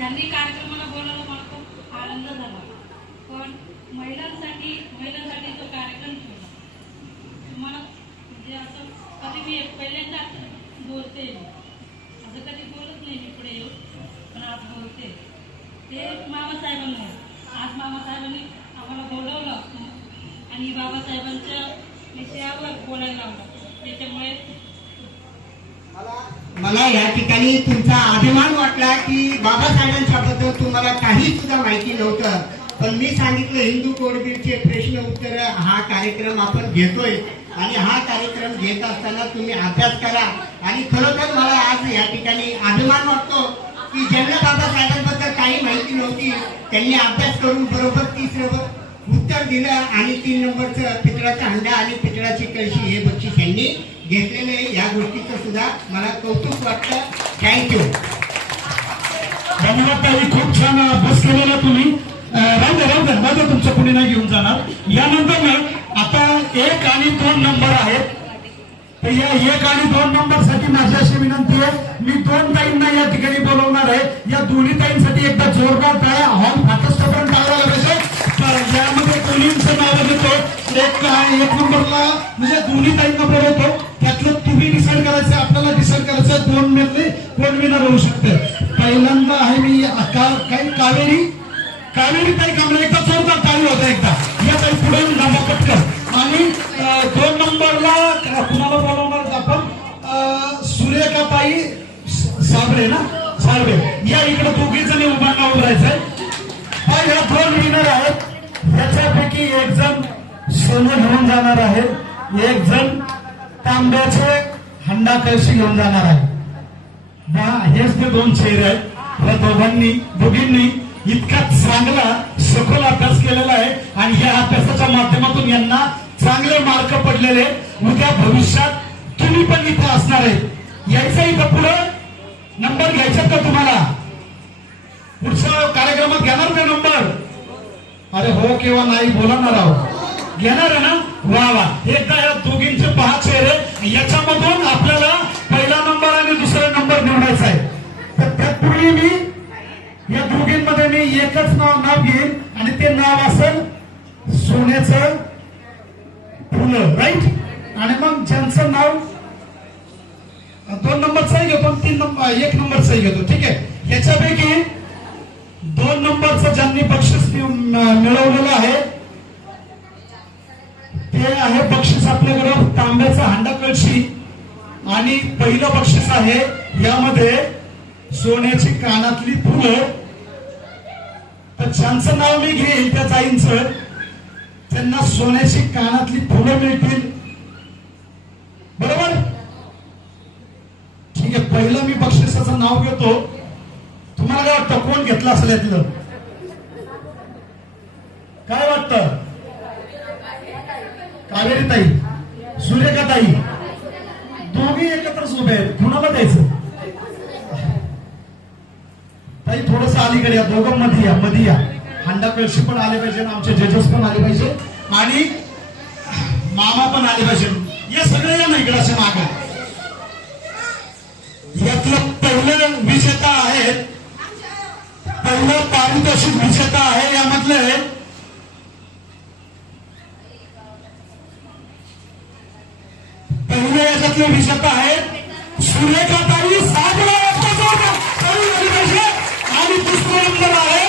यांनी कार्यक्रमाला बोलायला मला खूप आनंद झाला. पण महिलांसाठी महिलांसाठी जो कार्यक्रम ठेवला. तुम्हाला म्हणजे असं कधी मी पहिल्यांदा बोलते. असं कधी बोलत नाही मी पुढे येऊन पण आज बोलते. ते मामासाहेबांना आज मामासाहेबांनी आम्हाला बोलवलं आणि बाबासाहेबांच्या विषयावर बोलायला लावलं. त्याच्यामुळे मला मला या ठिकाणी तुमचा अभिमान वाटला की बाबासाहेबांच्या बद्दल तुम्हाला काही सुद्धा माहिती नव्हतं. पण मी सांगितलं हिंदू कोडबीरचे प्रश्न उत्तर हा कार्यक्रम आपण घेतोय. आणि हा कार्यक्रम घेत असताना तुम्ही अभ्यास करा. आणि खरोखर मला आज या ठिकाणी अभिमान वाटतो की ज्यांना बाबासाहेबांबद्दल काही माहिती नव्हती त्यांनी अभ्यास करून बरोबर तिसरं उत्तर दिलं आणि तीन नंबरचं पितळाचा हंडा आणि पितळाची कळशी हे बक्षीस यांनी घेतलेले या गोष्टीचं सुद्धा मला कौतुक वाटतं. थँक्यू धन्यवाद ताई. खूप छान अभ्यास केलेला तुम्ही. राहू राहू दे. माझं तुमचं कुणी नाही घेऊन जाणार. यानंतर ना आता एक आणि दोन नंबर आहेत. तर या एक आणि दोन नंबरसाठी माझी अशी विनंती आहे. मी दोन ताईंना या ठिकाणी बोलवणार आहे. या दोन्ही ताईंसाठी एकदा जोरदार टाळ्या. हॉल फाटस्थपर्यंत टाळायला पाहिजे. तर यामध्ये दोन्हींचं नाव घेतो एक एक नंबरला. म्हणजे दोन्ही ताईंना बोलवतो. कावेरी ताई कांबळे एकदा जोरदार टाळी होता एकदा. या ताई पुढे नामा पटकन. आणि दोन नंबरला कुणाला बोलवणार आपण? सुरेखा ताई साबरे ना? साबरे या इकडे दोघी जणी उभारणा उभारायचंय. राहायचंय हा या दोन विनर आहेत. याच्यापैकी एक जण सोनं घेऊन जाणार आहे. एक जण तांब्याचे हंडा कळशी घेऊन जाणार आहे. हेच ते दोन चेहरे आहेत. या दोघांनी दोघींनी इतका चांगला सखोल अभ्यास केलेला आहे आणि या अभ्यासाच्या माध्यमातून यांना चांगले मार्क पडलेले उद्या भविष्यात तुम्ही पण इथे असणार आहे यायचं इथं पुढं? नंबर घ्यायचा का तुम्हाला? पुढच्या कार्यक्रमात घेणार का नंबर? अरे हो किंवा नाही बोलणार आहोत. घेणार आहे ना? वा वा. एकदा या दोघींचे पहा चेहरे. याच्यामधून मी एकच नाव नाव घेईन आणि ते नाव असेल सोन्याचं फुलं राईट आणि मग ज्यांचं नाव दोन नंबरचाही घेतो तीन नंबर एक नंबरचाही घेतो ठीक आहे? याच्यापैकी दोन नंबरचं ज्यांनी बक्षीस मिळवलेलं आहे ते आहे बक्षीस आपल्याकडं तांब्याचा हांडा कळशी आणि पहिलं बक्षीस आहे यामध्ये सोन्याची कानातली फुलं. ज्यांचं नाव मी घेईल त्या ताईंच त्यांना सोन्याची कानातली फुलं मिळतील. बरोबर? ठीक आहे पहिलं मी बक्षिसाचं नाव घेतो. तुम्हाला काय वाटतं कोण घेतलं असेल यातलं? काय वाटतं? कावेरी ताई सुरेखा ताई. दोघी एकत्रच उभे आहेत. कुणाला द्यायचं? ताई थोडस अलीकडे या दोघं मध्ये या मध्ये या. हंडा कळशी पण आले पाहिजे आमचे जजेस पण आले पाहिजे. आणि मामा पण आले पाहिजे. या सगळे या ना इकडे असे माग. यातलं पहिलं विजेता आहे. पहिलं पारितोषिक विजेता आहे यामधले पहिले याच्यातले विजेता आहे सूर्यकांताई सागरा दुसरा नंबर आहे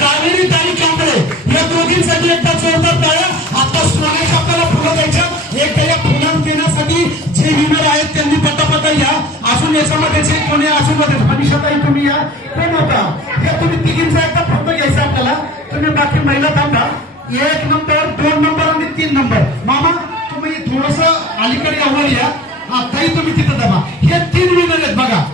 कावेरी ताई कांबळे या दोघींसाठी एकदा जोरदार टाळ्या. आता सोन्याच्या आपल्याला फुलं द्यायच्या. एकदा या फुलं देण्यासाठी जे विनर आहेत त्यांनी पटापटा या. अजून याच्यामध्ये जे कोणी अजून मध्ये मनीषाताई तुम्ही या. कोण होता हे तुम्ही तिघींचा एकदा फोटो घ्यायचा आपल्याला. तुम्ही बाकी महिला थांबा. एक नंबर दोन नंबर आणि तीन नंबर. मामा तुम्ही थोडस अलीकडे यावर या. आताही तुम्ही तिथं दबा हे तीन विनर आहेत बघा.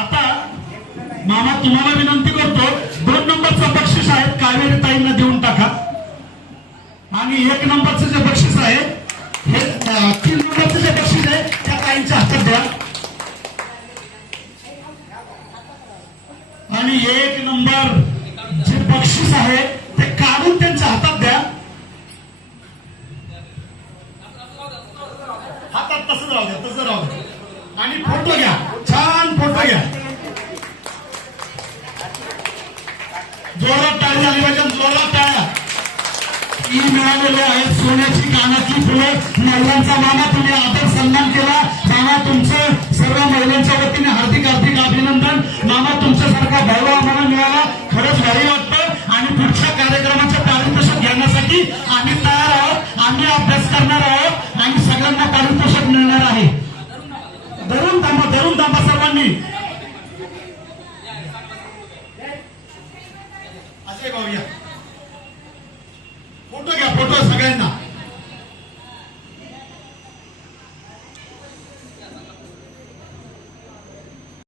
आता मामा तुम्हाला विनंती करतो दोन नंबरचं बक्षीस आहे कावेरी ताईंना देऊन टाका. आणि एक नंबरचं जे बक्षीस आहे हे तीन नंबरचं जे बक्षीस आहे त्या ताईंच्या हातात द्या. आणि एक नंबर जे बक्षीस आहे ते काढून त्यांच्या हातात द्या. हातात तसंच राहू द्या तसं राहू द्या. आणि फोटो घ्या. जोरात टाळी झाली पाहिजे जोरात टाळ्या ही मिळालेले आहेत सोन्याची कानाची फुले. महिलांचा मामा तुम्ही आदर सन्मान केला. मामा तुमचं सर्व महिलांच्या वतीने हार्दिक हार्दिक अभिनंदन. मामा तुमच्यासारखा भाऊ आम्हाला मिळाला. खरंच भारी वाटतं. आणि पुढच्या कार्यक्रमाचं पारितोषिक घेण्यासाठी आम्ही तयार आहोत. आम्ही अभ्यास करणार आहोत. आणि सगळ्यांना पारितोषिक मिळणार आहे. धरून थांबा धरून थांबा सर्वांनी. 谢谢高姨